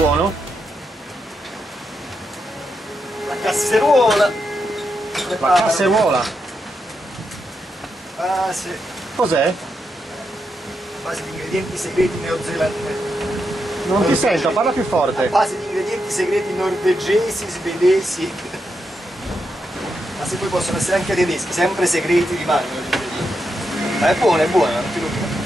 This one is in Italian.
buono? La casseruola. La casseruola? Ah sì. Cos'è? A base di ingredienti segreti neozelandesi. Non ti sento, parla più A forte. base di ingredienti segreti norvegesi, svedesi. Ma se poi possono essere anche tedeschi, sempre segreti rimangono gli ingredienti. Ma è buona, non ti preoccupare.